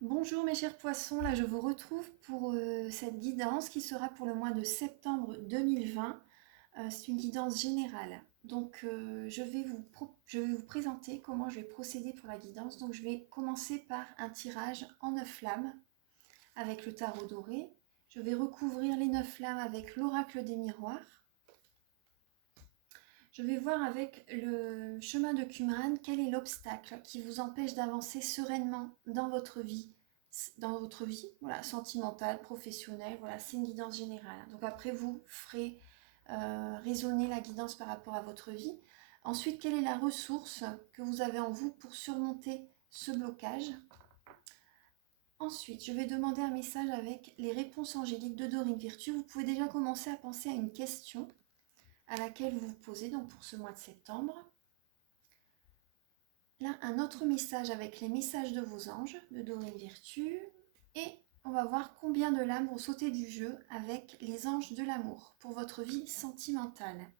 Bonjour mes chers poissons, là je vous retrouve pour cette guidance qui sera pour le mois de septembre 2020. C'est une guidance générale. Donc je vais vous présenter comment je vais procéder pour la guidance. Donc je vais commencer par un tirage en 9 flammes avec le tarot doré. Je vais recouvrir les 9 flammes avec l'oracle des miroirs. Je vais voir avec le chemin de Qumran quel est l'obstacle qui vous empêche d'avancer sereinement dans votre vie, voilà, sentimentale, professionnelle, voilà, c'est une guidance générale. Donc après, vous ferez résonner la guidance par rapport à votre vie. Ensuite, quelle est la ressource que vous avez en vous pour surmonter ce blocage? Ensuite, je vais demander un message avec les réponses angéliques de Dorine Virtue. Vous pouvez déjà commencer à penser à une question à laquelle vous vous posez donc pour ce mois de septembre. Là, un autre message avec les messages de vos anges de Dorine Virtue. Et on va voir combien de lames vont sauter du jeu avec les anges de l'amour pour votre vie sentimentale.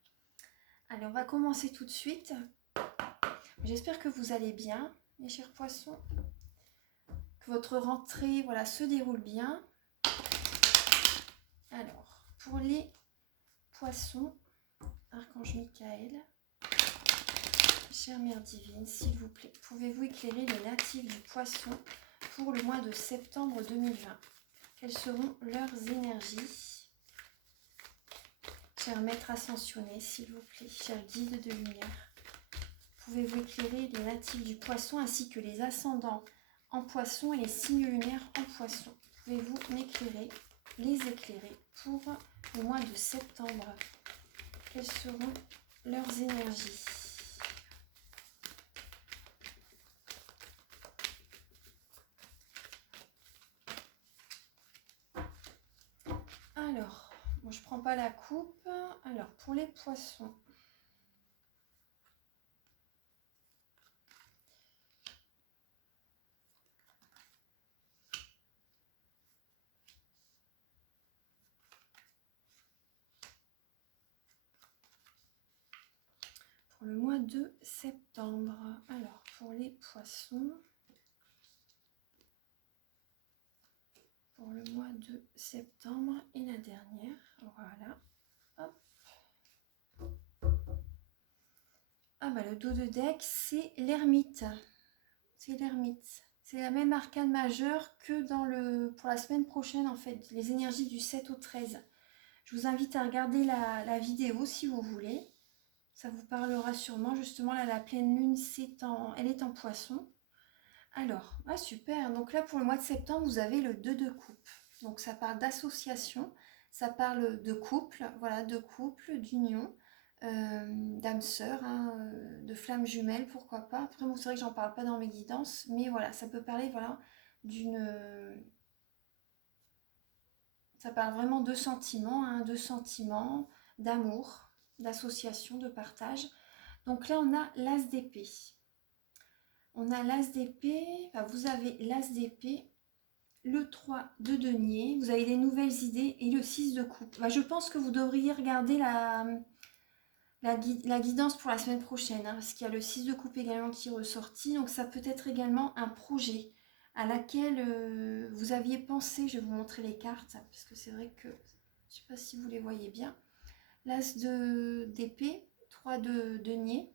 Allez, on va commencer tout de suite. J'espère que vous allez bien, mes chers poissons. Que votre rentrée se déroule bien. Alors, pour les poissons, Archange Michael, chère Mère Divine, s'il vous plaît, pouvez-vous éclairer les natifs du poisson pour le mois de septembre 2020? Quelles seront leurs énergies? Cher Maître Ascensionné, s'il vous plaît, cher Guide de lumière, pouvez-vous éclairer les natifs du poisson ainsi que les ascendants en poisson et les signes lumière en poisson? Pouvez-vous m'éclairer, les éclairer pour le mois de septembre? Quelles seront leurs énergies? Alors, bon, je prends pas la coupe. Alors, pour les poissons, pour le mois de septembre. Alors, pour les poissons, pour le mois de septembre et la dernière, voilà. Hop. Ah bah le dos de deck, c'est l'ermite. C'est l'ermite. C'est la même arcane majeure que pour la semaine prochaine en fait, les énergies du 7 au 13. Je vous invite à regarder la vidéo si vous voulez. Ça vous parlera sûrement. Justement, là, la pleine lune, elle est en poisson. Alors, super. Donc là, pour le mois de septembre, vous avez le 2 de coupe. Donc ça parle d'association, ça parle de couple, voilà, de couple, d'union, d'âme sœur, de flammes jumelles, pourquoi pas. Après, bon, c'est vrai que j'en parle pas dans mes guidances, mais voilà, ça peut parler, voilà, ça parle vraiment de sentiments, d'amour, d'association, de partage. Donc là, on a l'as d'épée. On a l'as d'épée, enfin, vous avez l'as d'épée, le 3 de denier, vous avez des nouvelles idées et le 6 de coupe. Je pense que vous devriez regarder la guidance pour la semaine prochaine, parce qu'il y a le 6 de coupe également qui est ressorti. Donc ça peut être également un projet à laquelle vous aviez pensé. Je vais vous montrer les cartes, parce que c'est vrai que, je ne sais pas si vous les voyez bien. L'as d'épée, 3 de denier.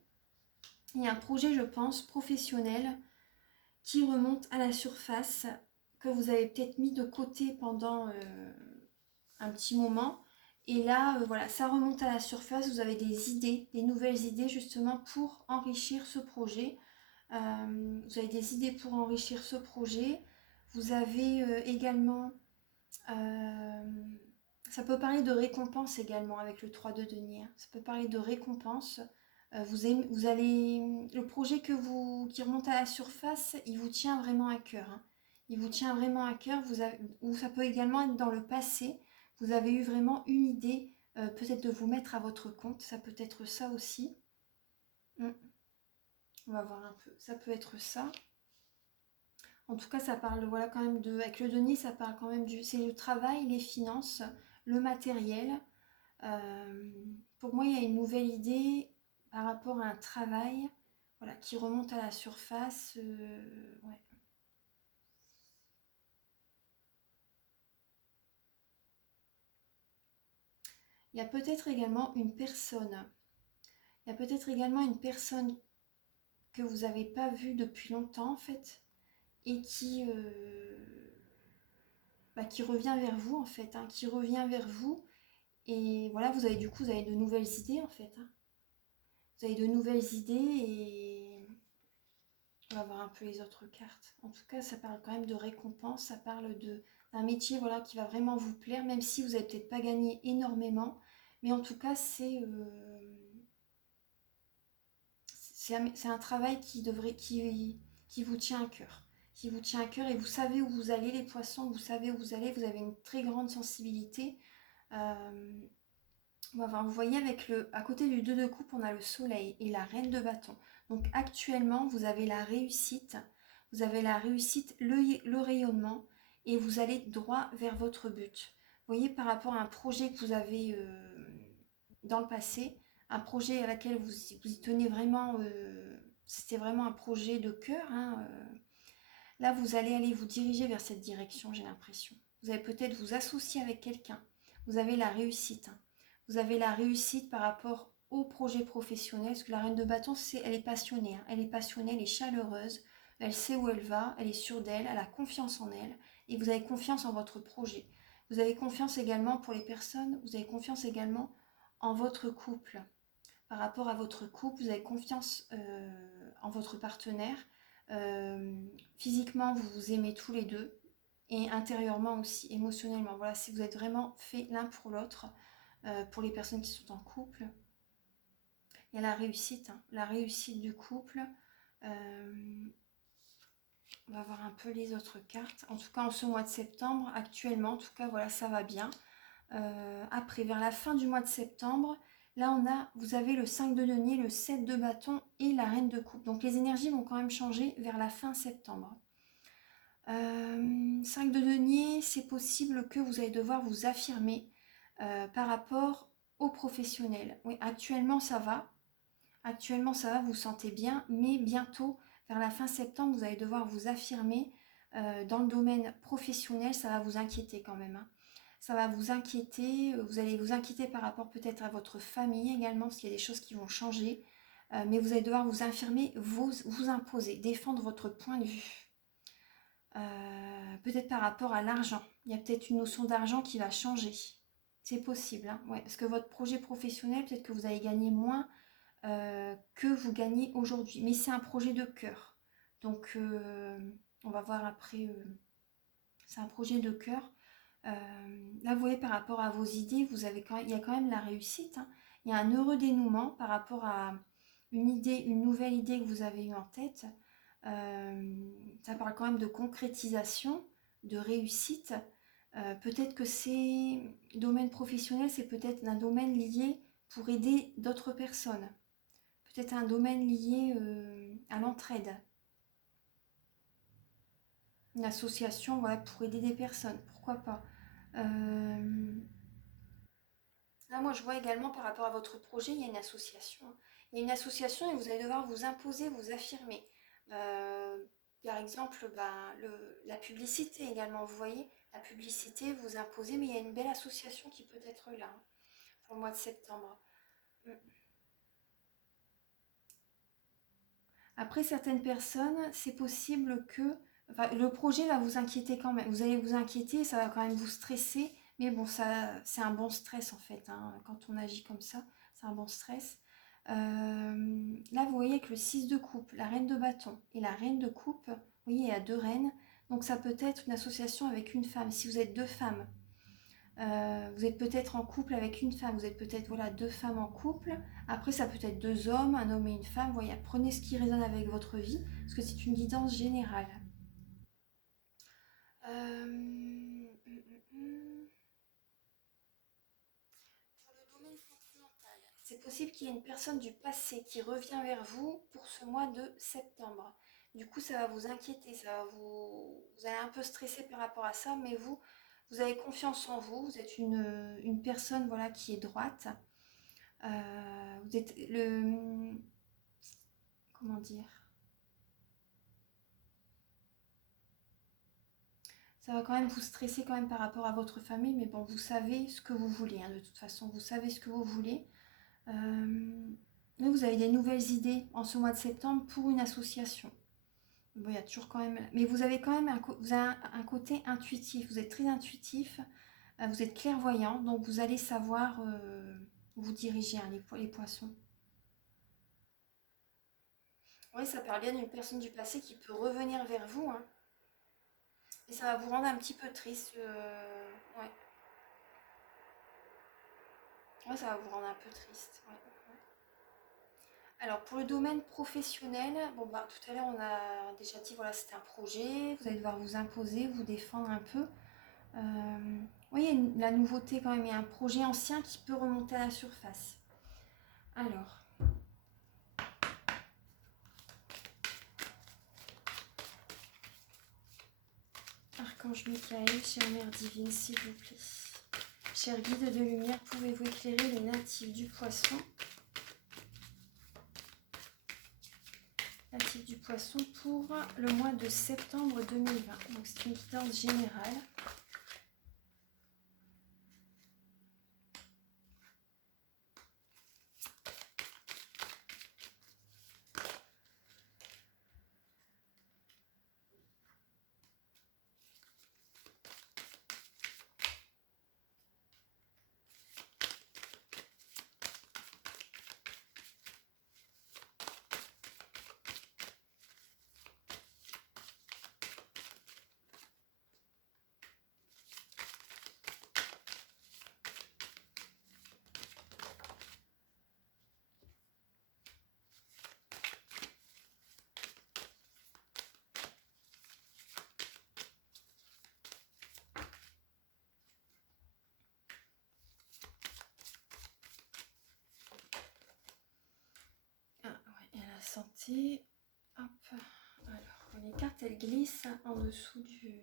Il y a un projet, je pense, professionnel qui remonte à la surface, que vous avez peut-être mis de côté pendant un petit moment. Et là, voilà, ça remonte à la surface. Vous avez des idées, des nouvelles idées justement pour enrichir ce projet. Vous avez des idées pour enrichir ce projet. Vous avez également... ça peut parler de récompense également avec le 3 de denier. Ça peut parler de récompense. Vous allez, le projet qui remonte à la surface, il vous tient vraiment à cœur. Il vous tient vraiment à cœur. Ou ça peut également être dans le passé. Vous avez eu vraiment une idée, peut-être de vous mettre à votre compte. Ça peut être ça aussi. On va voir un peu. Ça peut être ça. En tout cas, ça parle, voilà, quand même avec le denier, ça parle quand même c'est le travail, les finances, le matériel. Pour moi, il y a une nouvelle idée par rapport à un travail, voilà, qui remonte à la surface. Ouais. Il y a peut-être également une personne. Il y a peut-être également une personne que vous n'avez pas vue depuis longtemps en fait et qui revient vers vous en fait, hein, qui revient vers vous et voilà, vous avez de nouvelles idées en fait, hein. Vous avez de nouvelles idées et on va voir un peu les autres cartes. En tout cas, ça parle quand même de récompense, ça parle d'un métier voilà, qui va vraiment vous plaire, même si vous n'avez peut-être pas gagné énormément, mais en tout cas, c'est un travail qui vous tient à cœur. Qui vous tient à cœur et vous savez où vous allez, les poissons, vous savez où vous allez, vous avez une très grande sensibilité. On va voir, vous voyez, à côté du 2 de coupe, on a le soleil et la reine de bâton. Donc actuellement, vous avez la réussite, le rayonnement et vous allez droit vers votre but. Vous voyez, par rapport à un projet que vous avez dans le passé, un projet à laquelle vous y tenez vraiment, c'était vraiment un projet de cœur, hein, là, vous allez aller vous diriger vers cette direction, j'ai l'impression. Vous allez peut-être vous associer avec quelqu'un. Vous avez la réussite, hein. Vous avez la réussite par rapport au projet professionnel, parce que la reine de bâton, elle est passionnée, hein. Elle est passionnée, elle est chaleureuse, elle sait où elle va, elle est sûre d'elle, elle a confiance en elle, et vous avez confiance en votre projet. Vous avez confiance également pour les personnes, vous avez confiance également en votre couple. Par rapport à votre couple, vous avez confiance en votre partenaire. Physiquement, vous vous aimez tous les deux. Et intérieurement aussi, émotionnellement. Voilà, si vous êtes vraiment fait l'un pour l'autre, pour les personnes qui sont en couple. Il y a la réussite, hein, la réussite du couple. On va voir un peu les autres cartes. En tout cas, en ce mois de septembre, actuellement, en tout cas, voilà, ça va bien. Après, vers la fin du mois de septembre, là, vous avez le 5 de denier, le 7 de bâton et la reine de coupe. Donc, les énergies vont quand même changer vers la fin septembre. 5 de denier, c'est possible que vous allez devoir vous affirmer par rapport aux professionnels. Oui, actuellement, ça va. Actuellement, ça va, vous vous sentez bien, mais bientôt, vers la fin septembre, vous allez devoir vous affirmer dans le domaine professionnel. Ça va vous inquiéter quand même, hein. Ça va vous inquiéter, vous allez vous inquiéter par rapport peut-être à votre famille également, parce qu'il y a des choses qui vont changer. Mais vous allez devoir vous affirmer, vous imposer, défendre votre point de vue. Peut-être par rapport à l'argent. Il y a peut-être une notion d'argent qui va changer. C'est possible, hein, ouais, parce que votre projet professionnel, peut-être que vous allez gagner moins que vous gagnez aujourd'hui. Mais c'est un projet de cœur. Donc, on va voir après. C'est un projet de cœur. Là, vous voyez, par rapport à vos idées, il y a quand même la réussite, hein. Il y a un heureux dénouement par rapport à une nouvelle idée que vous avez eue en tête. Ça parle quand même de concrétisation, de réussite. Peut-être que ces domaines professionnels, c'est peut-être un domaine lié pour aider d'autres personnes. Peut-être un domaine lié à l'entraide. Une association, voilà, pour aider des personnes, pourquoi pas. Là, moi, je vois également par rapport à votre projet, il y a une association. Il y a une association et vous allez devoir vous imposer, vous affirmer. Euh, Par exemple, la publicité également, vous voyez, la publicité, vous imposez, mais il y a une belle association qui peut être là, hein, pour le mois de septembre. Mm. Après, certaines personnes, c'est possible que enfin, le projet va vous inquiéter quand même. Vous allez vous inquiéter, ça va quand même vous stresser. Mais bon, c'est un bon stress en fait, hein, quand on agit comme ça, c'est un bon stress. Là, vous voyez avec le 6 de coupe, la reine de bâton et la reine de coupe, vous voyez, il y a deux reines. Donc ça peut être une association avec une femme. Si vous êtes deux femmes, vous êtes peut-être en couple avec une femme, vous êtes peut-être voilà, deux femmes en couple. Après, ça peut être deux hommes, un homme et une femme. Voyez, prenez ce qui résonne avec votre vie, parce que c'est une guidance générale. Pour le domaine sentimental, c'est possible qu'il y ait une personne du passé qui revient vers vous pour ce mois de septembre. Du coup, ça va vous inquiéter, vous allez un peu stresser par rapport à ça, mais vous avez confiance en vous. Vous êtes une personne voilà qui est droite. Vous êtes comment dire? Ça va quand même vous stresser quand même par rapport à votre famille, mais bon, vous savez ce que vous voulez, hein, de toute façon, vous savez ce que vous voulez. Là, vous avez des nouvelles idées en ce mois de septembre pour une association. Bon, il y a toujours quand même... Mais vous avez quand même vous avez un côté intuitif, vous êtes très intuitif, vous êtes clairvoyant, donc vous allez savoir vous diriger, hein, les poissons. Oui, ça parle bien d'une personne du passé qui peut revenir vers vous, hein, et ça va vous rendre un petit peu triste. Ouais. Ouais, ça va vous rendre un peu triste. Ouais. Alors pour le domaine professionnel, bon bah tout à l'heure on a déjà dit voilà c'est un projet, vous allez devoir vous imposer, vous défendre un peu. Oui, il y a la nouveauté quand même, il y a un projet ancien qui peut remonter à la surface. Alors, Archange Michael, chère Mère Divine, s'il vous plaît. Cher guide de lumière, pouvez-vous éclairer les natifs du poisson? Natifs du poisson pour le mois de septembre 2020. Donc c'est une guidance générale. Ah ouais, et la santé. Hop. Alors, les cartes elles glissent en dessous du.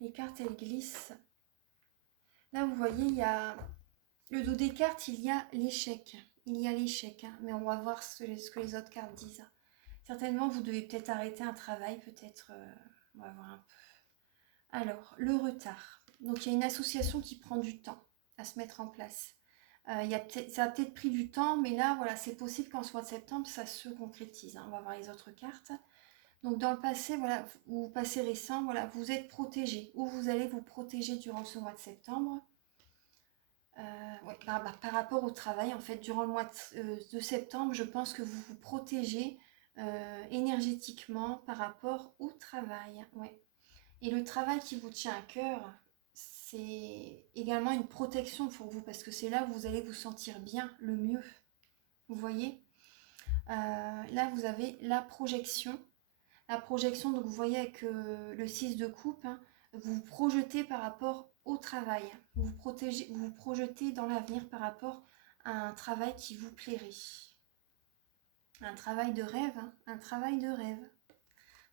Les cartes elles glissent. Là vous voyez, il y a le dos des cartes, il y a l'échec. Il y a l'échec, hein, mais on va voir ce que les autres cartes disent. Certainement, vous devez peut-être arrêter un travail, peut-être. On va voir un peu. Alors, le retard. Donc, il y a une association qui prend du temps à se mettre en place. Ça a peut-être pris du temps, mais là, voilà, c'est possible qu'en ce mois de septembre, ça se concrétise, hein. On va voir les autres cartes. Donc, dans le passé, voilà, ou passé récent, voilà, vous êtes protégé, ou vous allez vous protéger durant ce mois de septembre. Ouais, par rapport au travail, en fait, durant le mois de septembre, je pense que vous vous protégez énergétiquement par rapport au travail. Ouais. Et le travail qui vous tient à cœur, c'est également une protection pour vous parce que c'est là où vous allez vous sentir bien, le mieux. Vous voyez. Là, vous avez la projection. La projection, donc vous voyez avec le 6 de coupe, hein, vous vous projetez par rapport au travail. Vous vous projetez dans l'avenir par rapport à un travail qui vous plairait. Un travail de rêve, hein, un travail de rêve.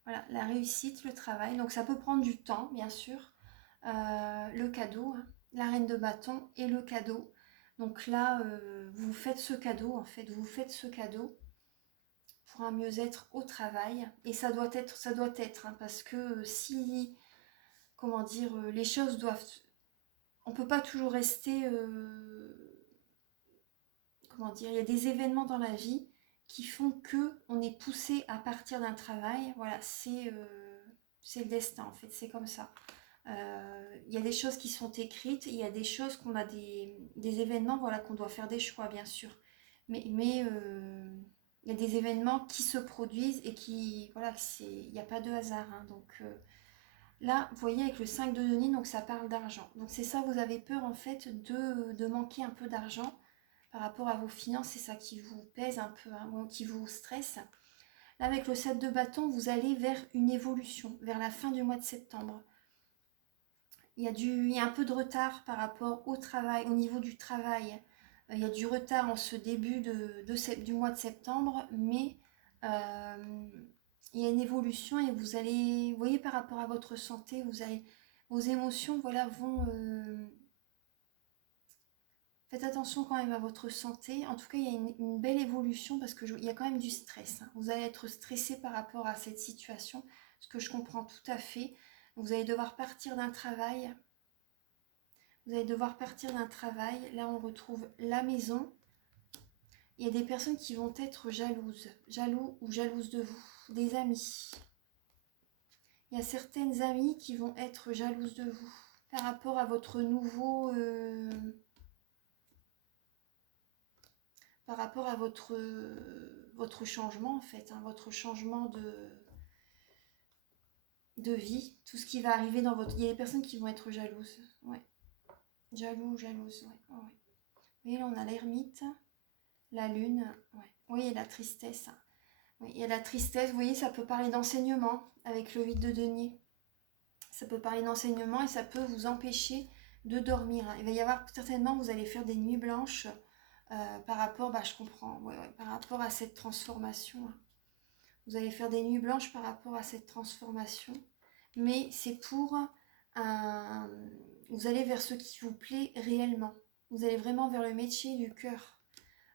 Voilà, la réussite, le travail. Donc ça peut prendre du temps, bien sûr. Le cadeau, hein, la reine de bâton et le cadeau. Donc là, vous faites ce cadeau, en fait, vous faites ce cadeau pour un mieux-être au travail. Et ça doit être, hein, parce que si, comment dire, les choses doivent... On ne peut pas toujours rester... comment dire, il y a des événements dans la vie qui font que on est poussé à partir d'un travail. Voilà, c'est le destin, en fait, c'est comme ça. Il y a des choses qui sont écrites, il y a des choses qu'on a des événements, voilà, qu'on doit faire des choix, bien sûr. Mais il y a des événements qui se produisent et qui, voilà, il n'y a pas de hasard, hein. Donc là, vous voyez avec le 5 de denier, donc ça parle d'argent. Donc c'est ça, vous avez peur en fait de manquer un peu d'argent par rapport à vos finances, c'est ça qui vous pèse un peu, hein, qui vous stresse. Là, avec le 7 de bâton, vous allez vers une évolution, vers la fin du mois de septembre. Il y a un peu de retard par rapport au travail, au niveau du travail. Il y a du retard en ce début du mois de septembre, mais il y a une évolution et vous voyez par rapport à votre santé, vos émotions, voilà, vont... en Faites attention quand même à votre santé. En tout cas, il y a une belle évolution parce qu'il y a quand même du stress. Hein. Vous allez être stressé par rapport à cette situation, ce que je comprends tout à fait. Vous allez devoir partir d'un travail. Vous allez devoir partir d'un travail. Là, on retrouve la maison. Il y a des personnes qui vont être jalouses, jaloux ou jalouses de vous, des amis. Il y a certaines amies qui vont être jalouses de vous par rapport à votre nouveau... par rapport à votre changement en fait, hein, votre changement de vie, tout ce qui va arriver dans votre... Il y a des personnes qui vont être jalouses, ouais. Jaloux, jalouse, ouais, ouais. Oui, là on a l'ermite, la lune, ouais. Oui, il y a la tristesse. Oui, il y a la tristesse, vous voyez, ça peut parler d'enseignement avec le 8 de denier. Ça peut parler d'enseignement et ça peut vous empêcher de dormir. Hein. Il va y avoir certainement, vous allez faire des nuits blanches par rapport, je comprends, ouais, par rapport à cette transformation. Hein. Vous allez faire des nuits blanches par rapport à cette transformation. Mais c'est pour un... Vous allez vers ce qui vous plaît réellement. Vous allez vraiment vers le métier du cœur.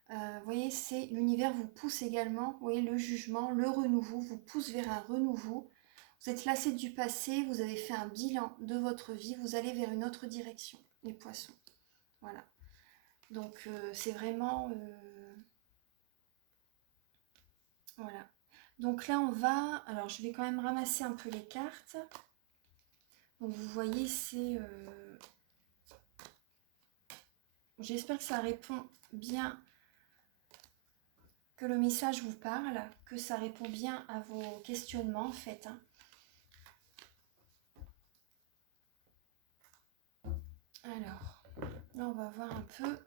Vous voyez, c'est l'univers vous pousse également. Vous voyez, le jugement, le renouveau vous pousse vers un renouveau. Vous êtes lassé du passé, vous avez fait un bilan de votre vie, vous allez vers une autre direction, les poissons. Voilà. Donc, c'est vraiment... Voilà. Donc là, on va... Alors, je vais quand même ramasser un peu les cartes. Donc, vous voyez, c'est... J'espère que ça répond bien, que le message vous parle, que ça répond bien à vos questionnements, en fait. Hein. Alors, là, on va voir un peu...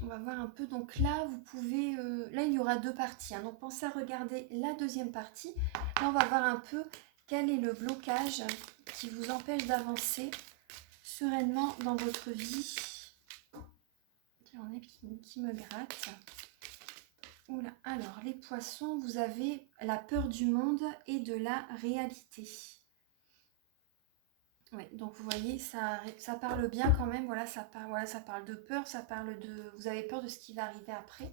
On va voir un peu, donc là vous pouvez, là il y aura deux parties, hein, donc pensez à regarder la deuxième partie. Là on va voir un peu quel est le blocage qui vous empêche d'avancer sereinement dans votre vie. Il y en a qui me gratte. Oula, alors les poissons, vous avez la peur du monde et de la réalité. Oui, donc vous voyez, ça parle bien quand même, voilà, ça parle de peur, ça parle de... Vous avez peur de ce qui va arriver après.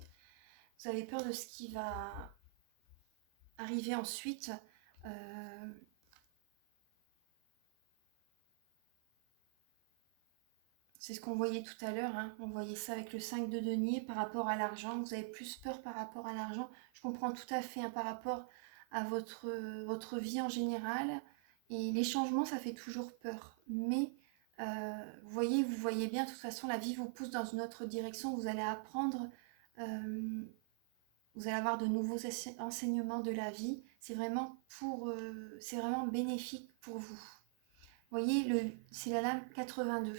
Vous avez peur de ce qui va arriver ensuite. C'est ce qu'on voyait tout à l'heure. Hein. On voyait ça avec le 5 de denier par rapport à l'argent. Vous avez plus peur par rapport à l'argent. Je comprends tout à fait hein, par rapport à votre vie en général. Et les changements, ça fait toujours peur. Mais vous voyez bien, de toute façon, la vie vous pousse dans une autre direction. Vous allez apprendre... vous allez avoir de nouveaux enseignements de la vie. C'est vraiment c'est vraiment bénéfique pour vous. Vous voyez, c'est la lame 82.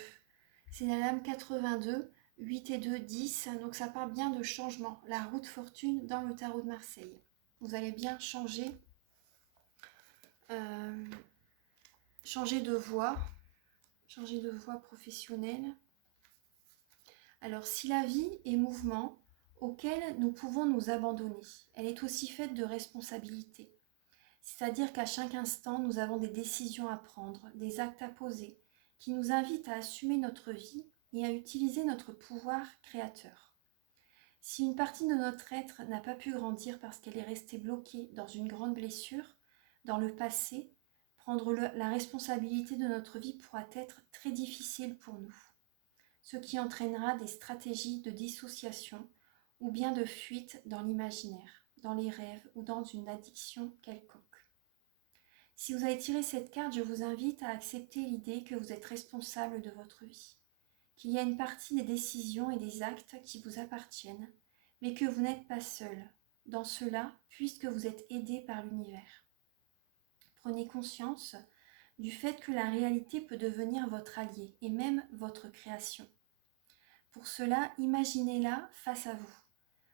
C'est la lame 82, 8 et 2, 10. Donc ça parle bien de changement. La route fortune dans le tarot de Marseille. Vous allez bien changer de voie. Changer de voie professionnelle. Alors si la vie est mouvement, auquel nous pouvons nous abandonner. Elle est aussi faite de responsabilités. C'est-à-dire qu'à chaque instant, nous avons des décisions à prendre, des actes à poser, qui nous invitent à assumer notre vie et à utiliser notre pouvoir créateur. Si une partie de notre être n'a pas pu grandir parce qu'elle est restée bloquée dans une grande blessure, dans le passé, prendre la responsabilité de notre vie pourra être très difficile pour nous. Ce qui entraînera des stratégies de dissociation ou bien de fuite dans l'imaginaire, dans les rêves ou dans une addiction quelconque. Si vous avez tiré cette carte, je vous invite à accepter l'idée que vous êtes responsable de votre vie, qu'il y a une partie des décisions et des actes qui vous appartiennent, mais que vous n'êtes pas seul dans cela puisque vous êtes aidé par l'univers. Prenez conscience du fait que la réalité peut devenir votre allié et même votre création. Pour cela, imaginez-la face à vous.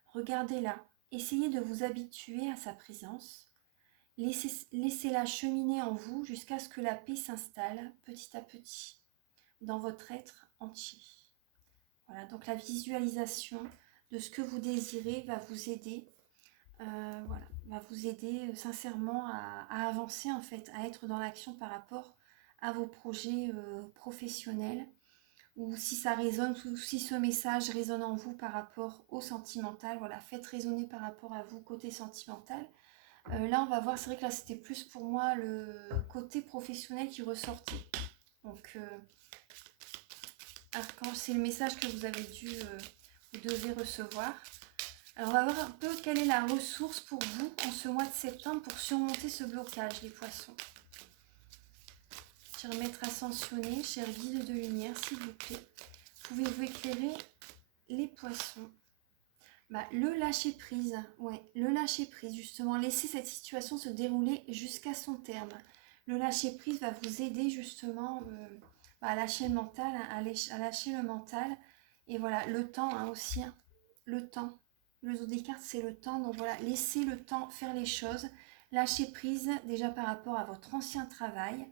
Regardez-la, essayez de vous habituer à sa présence. Laissez-la cheminer en vous jusqu'à ce que la paix s'installe petit à petit dans votre être entier. Voilà, donc la visualisation de ce que vous désirez va vous aider, va vous aider sincèrement à avancer en fait, à être dans l'action par rapport à vos projets professionnels, ou si ça résonne, ou si ce message résonne en vous par rapport au sentimental, voilà, faites résonner par rapport à vous côté sentimental. Là, on va voir, c'est vrai que là, c'était plus pour moi le côté professionnel qui ressortait. Donc, archange, c'est le message que vous avez dû, vous devez recevoir. Alors, on va voir un peu quelle est la ressource pour vous en ce mois de septembre pour surmonter ce blocage, les poissons. Cher maître ascensionné, cher guide de lumière, s'il vous plaît, pouvez-vous éclairer les poissons? Le lâcher prise, ouais, le lâcher prise, justement, laisser cette situation se dérouler jusqu'à son terme. Le lâcher prise va vous aider justement à lâcher le mental, à lâcher le mental. Et voilà, le temps aussi, le temps. Le zoo des cartes, c'est le temps. Donc voilà, laissez le temps faire les choses. Lâcher prise déjà par rapport à votre ancien travail.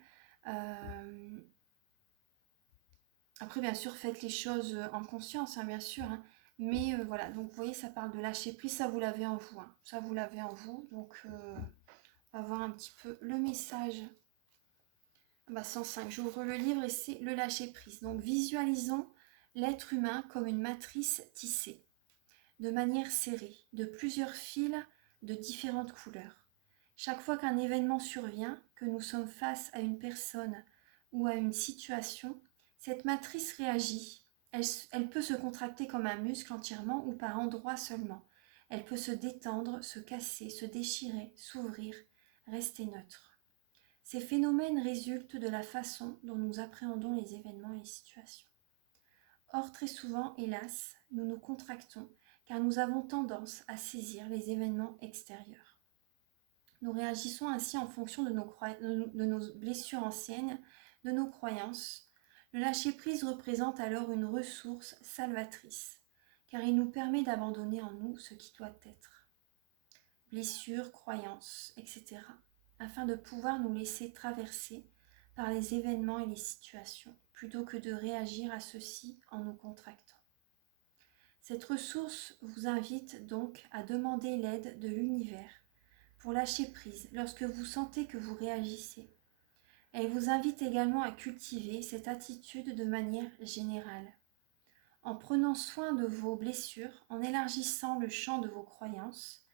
Après, bien sûr, faites les choses en conscience, hein, bien sûr. Hein. Mais voilà, donc vous voyez, ça parle de lâcher prise, ça vous l'avez en vous. Hein. Ça vous l'avez en vous. Donc, on va voir un petit peu le message. 105, j'ouvre le livre et c'est le lâcher prise. Donc, visualisons l'être humain comme une matrice tissée, de manière serrée, de plusieurs fils de différentes couleurs. Chaque fois qu'un événement survient, que nous sommes face à une personne ou à une situation, cette matrice réagit. Elle peut se contracter comme un muscle entièrement ou par endroits seulement. Elle peut se détendre, se casser, se déchirer, s'ouvrir, rester neutre. Ces phénomènes résultent de la façon dont nous appréhendons les événements et les situations. Or, très souvent, hélas, nous nous contractons car nous avons tendance à saisir les événements extérieurs. Nous réagissons ainsi en fonction de nos blessures anciennes, de nos croyances. Le lâcher-prise représente alors une ressource salvatrice, car il nous permet d'abandonner en nous ce qui doit être. Blessures, croyances, etc., afin de pouvoir nous laisser traverser par les événements et les situations, plutôt que de réagir à ceux-ci en nous contractant. Cette ressource vous invite donc à demander l'aide de l'univers pour lâcher prise lorsque vous sentez que vous réagissez. Elle vous invite également à cultiver cette attitude de manière générale. En prenant soin de vos blessures, en élargissant le champ de vos croyances,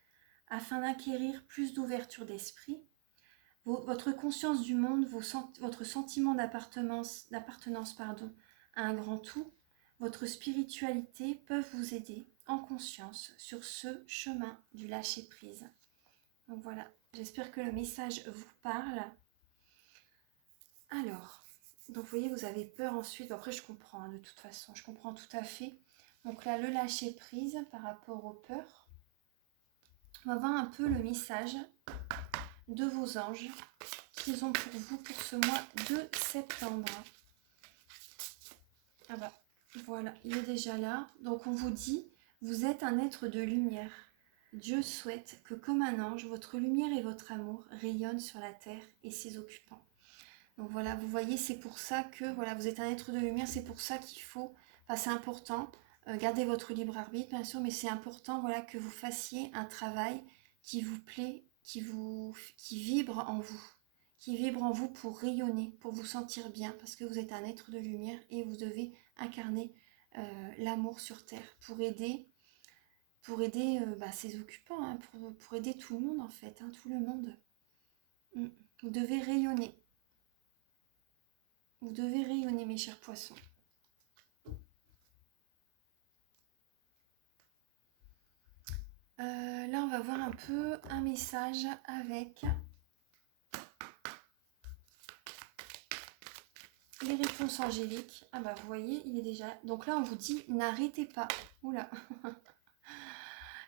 afin d'acquérir plus d'ouverture d'esprit, votre conscience du monde, votre sentiment d'appartenance à un grand tout, votre spiritualité peuvent vous aider en conscience sur ce chemin du lâcher-prise. Donc voilà, j'espère que le message vous parle. Alors, donc vous voyez, vous avez peur ensuite. Après, je comprends, hein, de toute façon, je comprends tout à fait. Donc là, le lâcher-prise par rapport aux peurs. On va voir un peu le message de vos anges qu'ils ont pour vous pour ce mois de septembre. Ah bah, voilà, il est déjà là. Donc on vous dit, vous êtes un être de lumière. Dieu souhaite que comme un ange, votre lumière et votre amour rayonnent sur la terre et ses occupants. Donc voilà, vous voyez, c'est pour ça que voilà, vous êtes un être de lumière, c'est pour ça qu'il faut, c'est important, gardez votre libre arbitre bien sûr, mais c'est important voilà, que vous fassiez un travail qui vous plaît, qui vibre en vous. Qui vibre en vous pour rayonner, pour vous sentir bien, parce que vous êtes un être de lumière et vous devez incarner l'amour sur terre pour aider ses occupants, hein, pour aider tout le monde en fait, hein, tout le monde. Vous devez rayonner. Vous devez rayonner, mes chers poissons. Là, on va voir un peu un message avec les réponses angéliques. Ah bah, vous voyez, il est déjà... Donc là, on vous dit, n'arrêtez pas. Oula.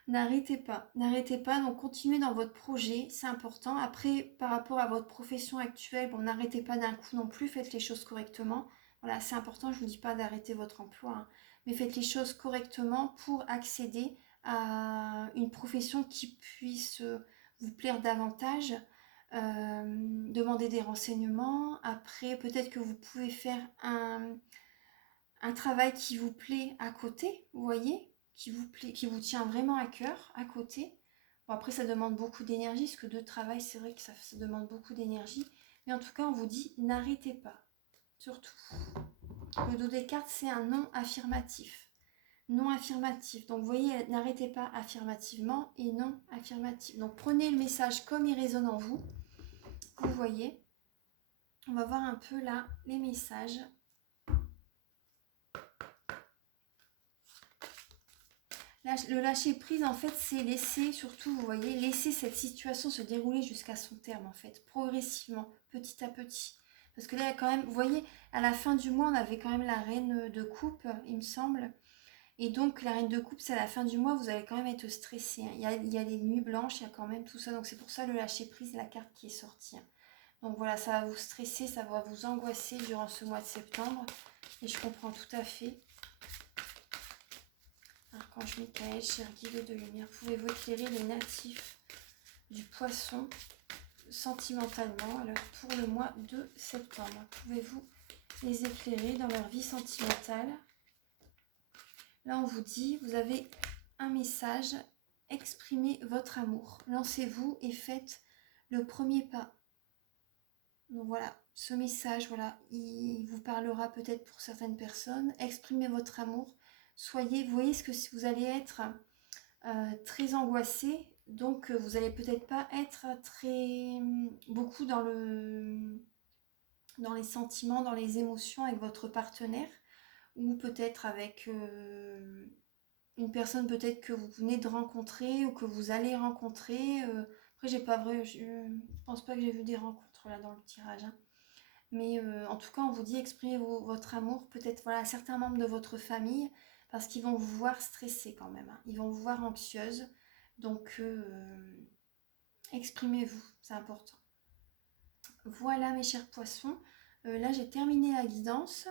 N'arrêtez pas, donc continuez dans votre projet, c'est important. Après, par rapport à votre profession actuelle, bon, n'arrêtez pas d'un coup non plus, faites les choses correctement. Voilà, c'est important, je ne vous dis pas d'arrêter votre emploi, hein, mais faites les choses correctement pour accéder à une profession qui puisse vous plaire davantage. Demandez des renseignements. Après, peut-être que vous pouvez faire un travail qui vous plaît à côté, vous voyez, qui vous tient vraiment à cœur, à côté. Bon, après, ça demande beaucoup d'énergie, parce que de travail, c'est vrai que ça demande beaucoup d'énergie. Mais en tout cas, on vous dit, n'arrêtez pas. Surtout. Le dos des cartes, c'est un non affirmatif. Non affirmatif. Donc, vous voyez, n'arrêtez pas affirmativement et non affirmatif. Donc, prenez le message comme il résonne en vous. Vous voyez. On va voir un peu là les messages. Le lâcher prise, en fait, c'est laisser, surtout, vous voyez, laisser cette situation se dérouler jusqu'à son terme, en fait, progressivement, petit à petit. Parce que là, il y a quand même, vous voyez, à la fin du mois, on avait quand même la reine de coupe, il me semble. Et donc, la reine de coupe, c'est à la fin du mois, vous allez quand même être stressé. Hein. Il y a les nuits blanches, il y a quand même tout ça. Donc, c'est pour ça le lâcher prise, la carte qui est sortie. Hein. Donc, voilà, ça va vous stresser, ça va vous angoisser durant ce mois de septembre. Et je comprends tout à fait. Archange Michael, cher guide de lumière, pouvez-vous éclairer les natifs du poisson sentimentalement alors pour le mois de septembre? Pouvez-vous les éclairer dans leur vie sentimentale? Là, on vous dit, vous avez un message, exprimez votre amour. Lancez-vous et faites le premier pas. Donc voilà, ce message, voilà, il vous parlera peut-être pour certaines personnes. Exprimez votre amour. Soyez, vous voyez ce que vous allez être très angoissé, donc vous allez peut-être pas être très beaucoup dans les sentiments, dans les émotions avec votre partenaire, ou peut-être avec une personne peut-être que vous venez de rencontrer ou que vous allez rencontrer. Après, je pense pas que j'ai vu des rencontres là dans le tirage. Hein. Mais en tout cas, on vous dit exprimez votre amour, peut-être voilà, à certains membres de votre famille, parce qu'ils vont vous voir stressée quand même. Hein. Ils vont vous voir anxieuse. Donc, exprimez-vous, c'est important. Voilà mes chers poissons. Là, j'ai terminé la guidance.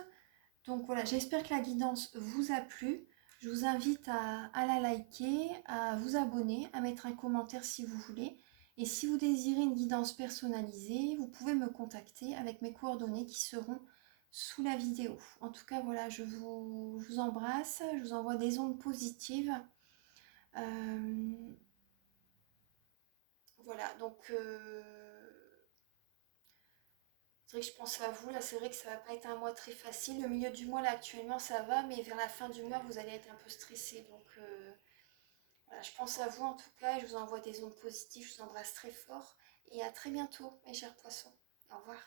Donc voilà, j'espère que la guidance vous a plu. Je vous invite à la liker, à vous abonner, à mettre un commentaire si vous voulez. Et si vous désirez une guidance personnalisée, vous pouvez me contacter avec mes coordonnées qui seront sous la vidéo. En tout cas, voilà, je vous embrasse, je vous envoie des ondes positives. Voilà, donc c'est vrai que je pense à vous. Là, c'est vrai que ça va pas être un mois très facile. Le milieu du mois, là, actuellement, ça va, mais vers la fin du mois, vous allez être un peu stressé. Donc, voilà, je pense à vous en tout cas. Et je vous envoie des ondes positives. Je vous embrasse très fort. Et à très bientôt, mes chers poissons. Au revoir.